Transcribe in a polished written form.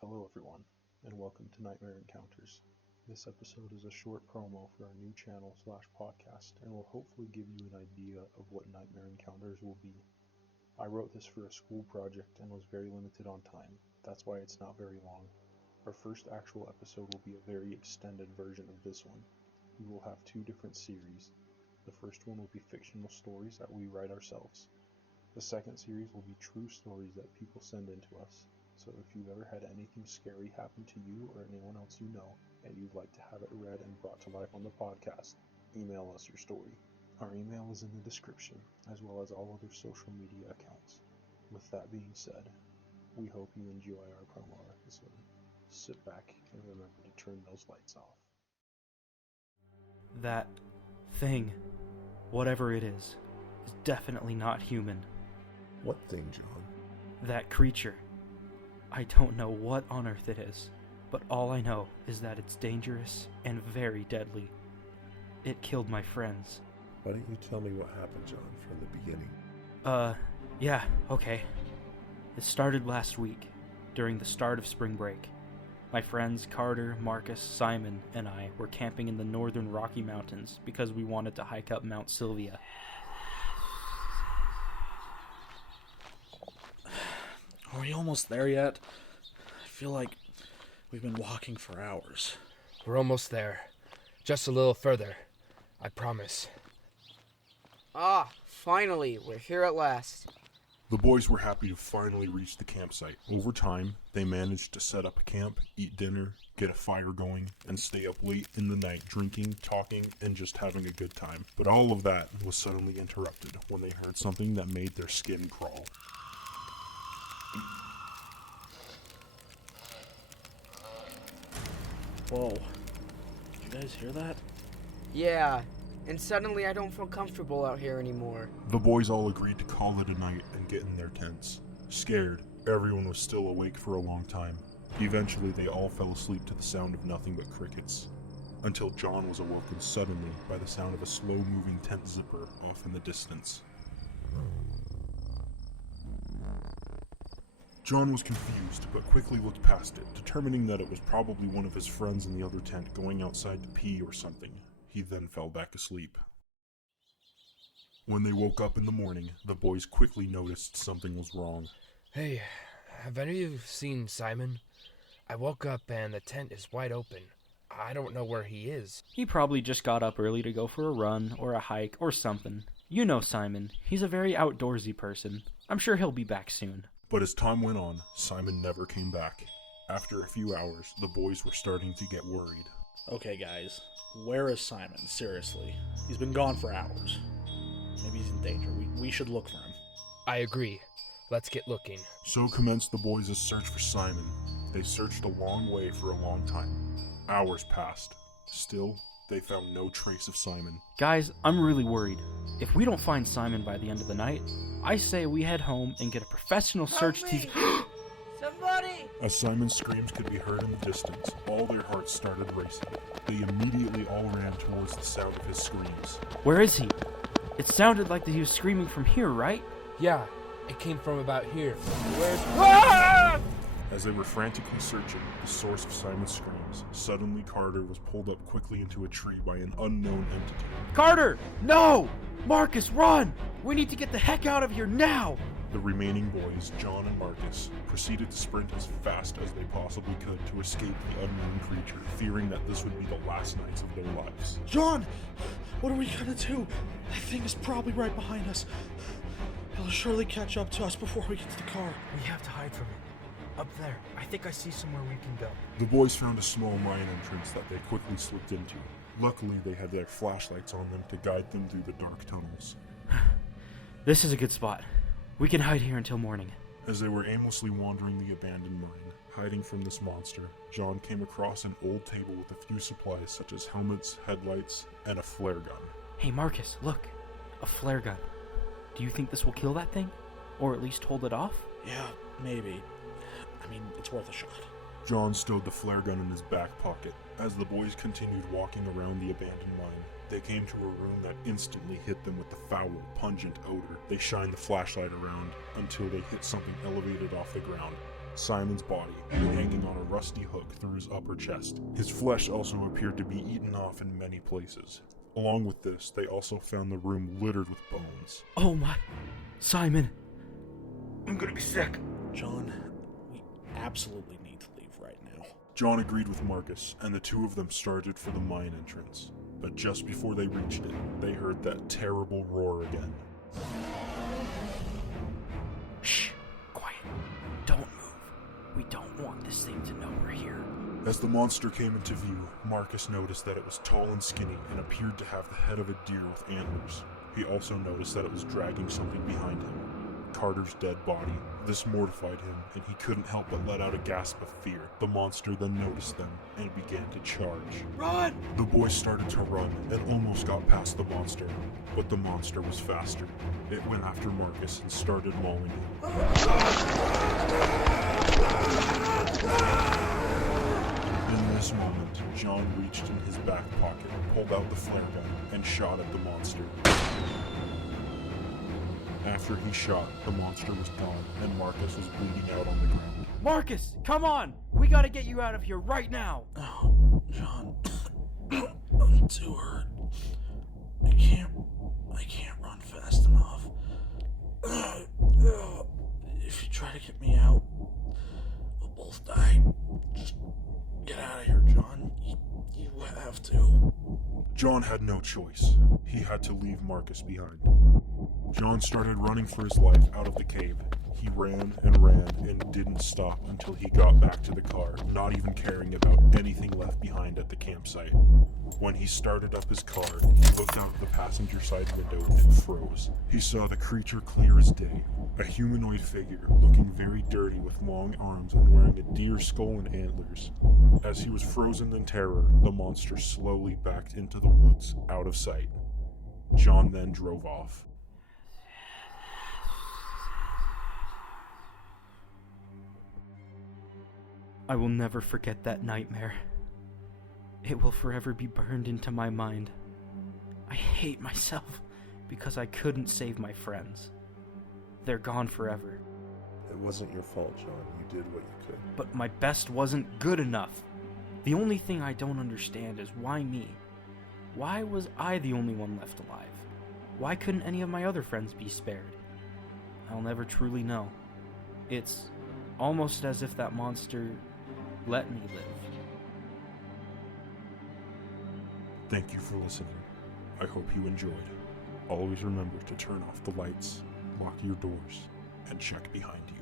Hello everyone, and welcome to Nightmare Encounters. This episode is a short promo for our new channel / podcast and will hopefully give you an idea of what Nightmare Encounters will be. I wrote this for a school project and was very limited on time. That's why it's not very long. Our first actual episode will be a very extended version of this one. We will have two different series. The first one will be fictional stories that we write ourselves. The second series will be true stories that people send in to us. So if you've ever had anything scary happen to you or anyone else you know, and you'd like to have it read and brought to life on the podcast, email us your story. Our email is in the description, as well as all other social media accounts. With that being said, we hope you enjoy our promo episode. Sit back and remember to turn those lights off. That thing, whatever it is definitely not human. What thing, John? That creature. I don't know what on earth it is, but all I know is that it's dangerous and very deadly. It killed my friends. Why don't you tell me what happened, John, from the beginning? Yeah, okay. It started last week, during the start of spring break. My friends Carter, Marcus, Simon, and I were camping in the northern Rocky Mountains because we wanted to hike up Mount Sylvia. Are we almost there yet? I feel like we've been walking for hours. We're almost there. Just a little further. I promise. Ah, finally, we're here at last. The boys were happy to finally reach the campsite. Over time, they managed to set up a camp, eat dinner, get a fire going, and stay up late in the night drinking, talking, and just having a good time. But all of that was suddenly interrupted when they heard something that made their skin crawl. Whoa. Did you guys hear that? Yeah, and suddenly I don't feel comfortable out here anymore. The boys all agreed to call it a night and get in their tents. Scared, everyone was still awake for a long time. Eventually, they all fell asleep to the sound of nothing but crickets, until John was awoken suddenly by the sound of a slow-moving tent zipper off in the distance. John was confused, but quickly looked past it, determining that it was probably one of his friends in the other tent going outside to pee or something. He then fell back asleep. When they woke up in the morning, the boys quickly noticed something was wrong. Hey, have any of you seen Simon? I woke up and the tent is wide open. I don't know where he is. He probably just got up early to go for a run or a hike or something. You know Simon. He's a very outdoorsy person. I'm sure he'll be back soon. But as time went on, Simon never came back. After a few hours, the boys were starting to get worried. Okay, guys. Where is Simon? Seriously. He's been gone for hours. Maybe he's in danger. We should look for him. I agree. Let's get looking. So commenced the boys' search for Simon. They searched a long way for a long time. Hours passed. Still, they found no trace of Simon. Guys, I'm really worried. If we don't find Simon by the end of the night, I say we head home and get a professional search team. Somebody! As Simon's screams could be heard in the distance, all their hearts started racing. They immediately all ran towards the sound of his screams. Where is he? It sounded like that he was screaming from here, right? Yeah, it came from about here. As they were frantically searching the source of Simon's screams, suddenly Carter was pulled up quickly into a tree by an unknown entity. Carter! No! Marcus, run! We need to get the heck out of here now! The remaining boys, John and Marcus, proceeded to sprint as fast as they possibly could to escape the unknown creature, fearing that this would be the last nights of their lives. John! What are we gonna do? That thing is probably right behind us. It'll surely catch up to us before we get to the car. We have to hide from it. Up there. I think I see somewhere we can go. The boys found a small mine entrance that they quickly slipped into. Luckily, they had their flashlights on them to guide them through the dark tunnels. This is a good spot. We can hide here until morning. As they were aimlessly wandering the abandoned mine, hiding from this monster, John came across an old table with a few supplies such as helmets, headlights, and a flare gun. Hey Marcus, look. A flare gun. Do you think this will kill that thing? Or at least hold it off? Yeah, maybe. I mean, it's worth a shot. John stowed the flare gun in his back pocket. As the boys continued walking around the abandoned mine, they came to a room that instantly hit them with the foul, pungent odor. They shined the flashlight around until they hit something elevated off the ground. Simon's body, hanging on rusty hook through his upper chest. His flesh also appeared to be eaten off in many places. Along with this, they also found the room littered with bones. Oh my... Simon! I'm gonna be sick. John, we absolutely need to leave right now. John agreed with Marcus, and the two of them started for the mine entrance. But just before they reached it, they heard that terrible roar again. Shh! Quiet. Don't move. We don't want this thing to know we're here. As the monster came into view, Marcus noticed that it was tall and skinny and appeared to have the head of a deer with antlers. He also noticed that it was dragging something behind him. Carter's dead body. This mortified him, and he couldn't help but let out a gasp of fear. The monster then noticed them and began to charge. Run! The boys started to run and almost got past the monster, but the monster was faster. It went after Marcus and started mauling him. In this moment, John reached in his back pocket, pulled out the flare gun, and shot at the monster. After he shot, the monster was gone, and Marcus was bleeding out on the ground. Marcus, come on! We gotta get you out of here right now! Oh, John. I'm too hurt. I can't run fast enough. If you try to get me out, we'll both die. Just get out of here, John. You have to. John had no choice. He had to leave Marcus behind. John started running for his life out of the cave. He ran and didn't stop until he got back to the car, not even caring about anything left behind at the campsite. When he started up his car, he looked out the passenger side window and froze. He saw the creature clear as day, a humanoid figure looking very dirty with long arms and wearing a deer skull and antlers. As he was frozen in terror, the monster slowly backed into the woods, out of sight. John then drove off. I will never forget that nightmare. It will forever be burned into my mind. I hate myself because I couldn't save my friends. They're gone forever. It wasn't your fault, John. You did what you could. But my best wasn't good enough. The only thing I don't understand is why me? Why was I the only one left alive? Why couldn't any of my other friends be spared? I'll never truly know. It's almost as if that monster let me live. Thank you for listening. I hope you enjoyed. Always remember to turn off the lights, lock your doors, and check behind you.